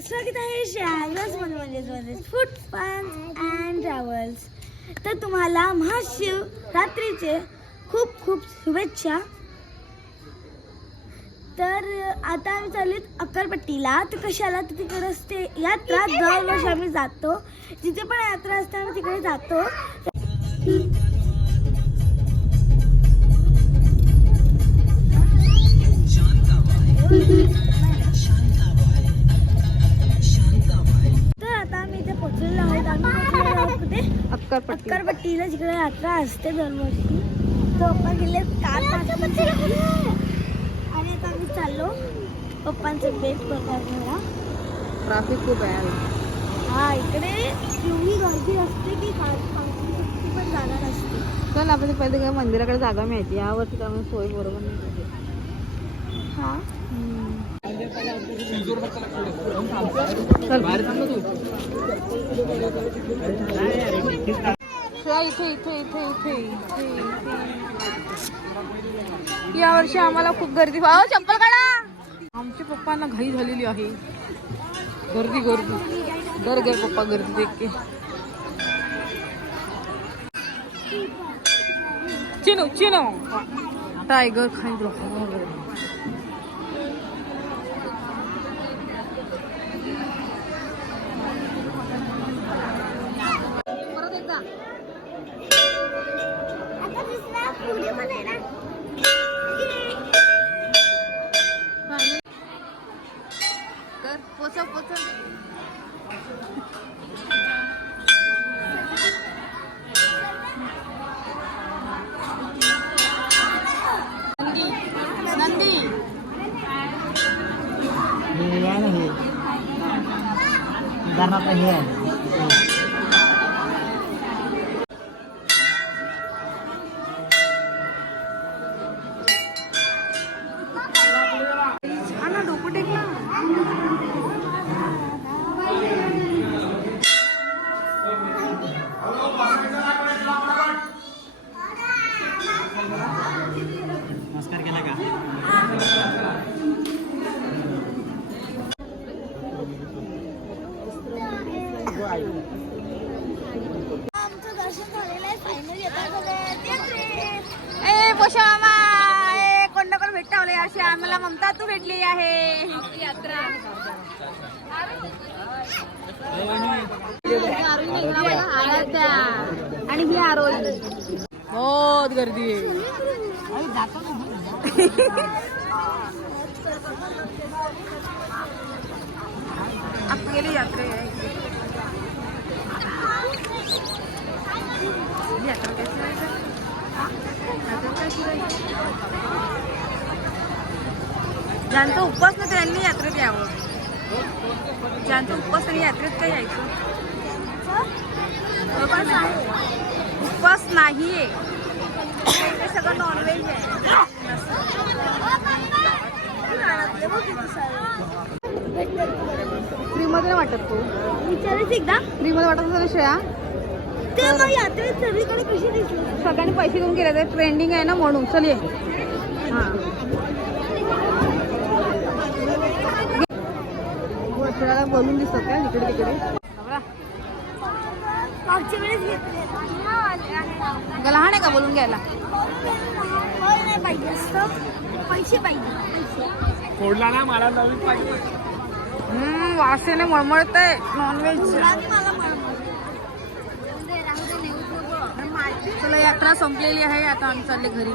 स्वागत आहे म्हणजे फूड फन अँड ट्रॅव्हल्स. तर तुम्हाला महाशिवरात्रीचे खूप खूप शुभेच्छा. तर आता आम्ही चाललोत अक्कलपट्टीला. तर कशाला तर तिकडे असते यात्रा. दरवर्षी आम्ही जातो, जिथे पण यात्रा असते आम्ही तिकडे जातो. अक्कलपट्टीला जिकडे यात्रा असते दरवर्षी. तो पप्पा गेले आणि आता आम्ही चाललो पप्पांचं बेस्ट बघायला. ट्रॅफिक खूप आहे. हा, इकडे एवढी गर्दी असते की पण जागा नसते. चल आपण पहिले काय मंदिराकडे जागा मिळते. यावरती त्यामुळे सोय बरोबर नाही. हा, इथे इथे इथे इथे या वर्षी आम्हाला खूप गर्दी. चप्पल काढा. आमच्या पप्पांना घाई झालेली आहे. गर्दी गर्दी डर गए पप्पा गर्दी देख के. चिनो चिनो टाइगर खाई पोचव पोचव. नंदी डोकं टेकला. नमस्कार केला का? आमचं दर्शन झालेलं आहे. फायनली येतात कोण भेटवले अशी आम्हाला ममता तू भेटली आहे. यात्रा आणि ही आरोली बहुत गर्दी आहे. आपण गेली यात्रा ज्यांचा उपवास नाही त्यांनी यात्रेत यावं. ज्यांचा उपवास त्यांनी यात्रेत काय यायचं. उपवास नाहीये, ते सगळं नॉनव्हेज आहे. फ्रीमध्ये वाटत तू विचारायचं एकदा. फ्रीमध्ये वाटत असेल श्रेया. ते मग यात्रेत सगळीकडे कशी दिसली. सगळ्यांनी पैसे देऊन केले. ते ट्रेंडिंग आहे ना म्हणून. चल ये. हां, श्रेयाला बोलून दिसतात का इकडे तिकडे. मागच्या वेळेस घेतले. लहान आहे का बोलून घ्यायला. नाही पाहिजे असतं, पैसे पाहिजे. फोडला ना मला नवीन पाहिजे. वासेने मळमळत आहे नॉनव्हेज. चला यात्रा संपलेली आहे. आता आम्ही चालले घरी.